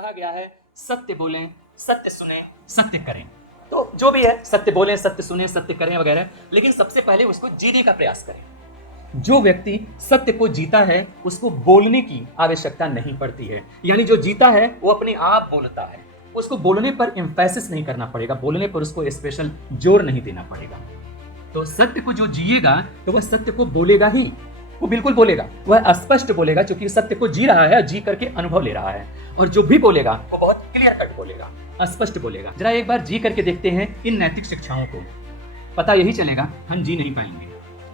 कहा गया है सत्य बोलें, सत्य सुने, सत्य करें। तो जो भी है सत्य बोलें, सत्य सुने, सत्य करें वगैरह, लेकिन सबसे पहले उसको जीने का प्रयास करें। जो व्यक्ति सत्य को जीता है उसको बोलने की आवश्यकता नहीं पड़ती है। यानी जो जीता है वो अपने आप बोलता है, उसको बोलने पर एम्फेसिस नहीं करना पड़ेगा, बोलने पर उसको स्पेशल जोर नहीं देना पड़ेगा। तो सत्य को जो जिएगा तो वह सत्य को बोलेगा ही, वो बिल्कुल बोलेगा, वह स्पष्ट बोलेगा क्योंकि सत्य को जी रहा है, जी करके अनुभव ले रहा है। और जो भी बोलेगा वो बहुत क्लियर कट बोलेगा, स्पष्ट बोलेगा। जरा एक बार जी करके देखते हैं इन नैतिक शिक्षाओं को, पता यही चलेगा हम जी नहीं पाएंगे।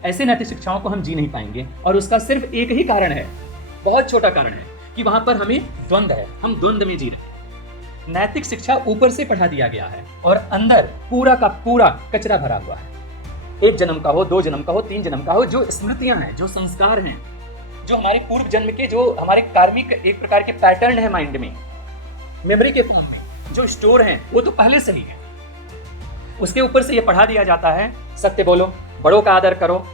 ऐसे नैतिक शिक्षाओं को हम जी नहीं पाएंगे और उसका सिर्फ एक ही कारण है, बहुत छोटा कारण है, कि वहां पर हमें द्वंद्व है, हम द्वंद्व में जी रहे हैं। नैतिक शिक्षा ऊपर से पढ़ा दिया गया है और अंदर पूरा का पूरा कचरा भरा हुआ है। एक जन्म का हो, 2 जन्म का हो, 3 जन्म का हो, जो स्मृतियां हैं, जो संस्कार हैं, जो हमारे पूर्व जन्म के, जो हमारे कार्मिक एक प्रकार के पैटर्न है माइंड में, मेमोरी के फॉर्म में जो स्टोर हैं, वो तो पहले से ही है। उसके ऊपर से ये पढ़ा दिया जाता है सत्य बोलो, बड़ों का आदर करो,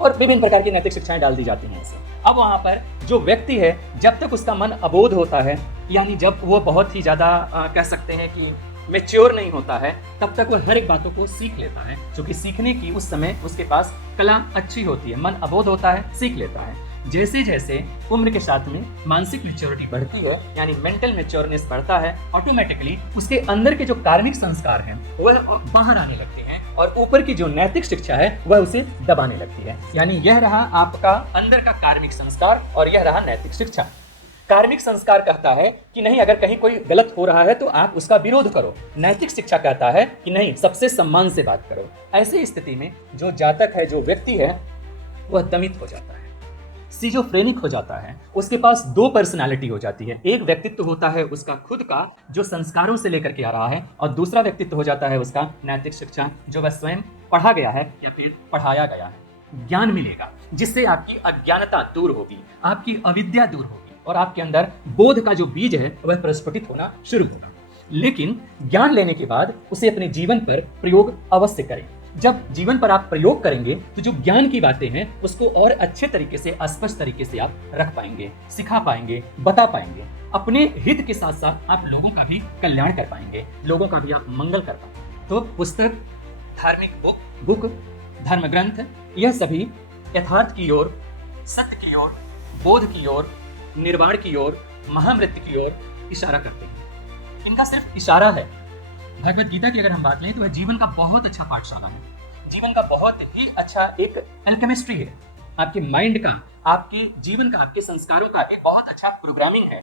और विभिन्न प्रकार की नैतिक शिक्षाएं डाल दी जाती हैं इसे। अब वहां पर जो व्यक्ति है, जब तक उसका मन अबोध होता है, यानी जब वो बहुत ही ज्यादा कह सकते हैं कि मैच्योर नहीं होता है, तब तक वो हर एक बातों को सीख लेता है, क्योंकि सीखने की उस समय उसके पास कला अच्छी होती है, मन अबोध होता है, सीख लेता है। जैसे जैसे उम्र के साथ में मानसिक मैच्योरिटी बढ़ती है, यानी मेंटल मैच्योरनेस बढ़ता है, ऑटोमेटिकली उसके अंदर के जो कार्मिक संस्कार हैं वह बाहर आने लगते हैं और ऊपर की जो नैतिक शिक्षा है वह उसे दबाने लगती है। यानी यह रहा आपका अंदर का कार्मिक संस्कार और यह रहा नैतिक शिक्षा। कार्मिक संस्कार कहता है कि नहीं, अगर कहीं कोई गलत हो रहा है तो आप उसका विरोध करो। नैतिक शिक्षा कहता है कि नहीं, सबसे सम्मान से बात करो। ऐसी स्थिति में जो जातक है, जो व्यक्ति है, वह दमित हो जाता है, सिजोफ्रेनिक हो जाता है। उसके पास 2 पर्सनालिटी हो जाती है। एक व्यक्तित्व होता है उसका खुद का, जो संस्कारों से लेकर के आ रहा है, और दूसरा व्यक्तित्व हो जाता है उसका नैतिक शिक्षा, जो वह स्वयं पढ़ा गया है या फिर पढ़ाया गया है। ज्ञान मिलेगा जिससे आपकी अज्ञानता दूर होगी, आपकी अविद्या दूर होगी और आपके अंदर बोध का जो बीज है वह प्रस्फुटित होना शुरू होगा। लेकिन ज्ञान लेने के बाद उसे अपने जीवन पर प्रयोग अवश्य करें। जब जीवन पर आप प्रयोग करेंगे तो जो ज्ञान की बातें हैं उसको और अच्छे तरीके से, स्पष्ट तरीके से आप रख पाएंगे, सिखा पाएंगे, बता पाएंगे। अपने हित के साथ साथ आप लोगों का भी कल्याण कर पाएंगे, लोगों का भी आप मंगल कर पाएंगे। तो पुस्तक, धार्मिक बुक, धर्म ग्रंथ, यह सभी यथार्थ की ओर, सत्य की ओर, बोध की ओर, निर्वाण की ओर, महामृत्यु की ओर इशारा करते हैं। इनका सिर्फ इशारा है। भगवत गीता की अगर हम बात लें तो वह जीवन का बहुत अच्छा पाठशाला है, जीवन का बहुत ही अच्छा एक एल्केमिस्ट्री है। आपके माइंड का, आपके जीवन का, आपके संस्कारों का एक बहुत अच्छा प्रोग्रामिंग है।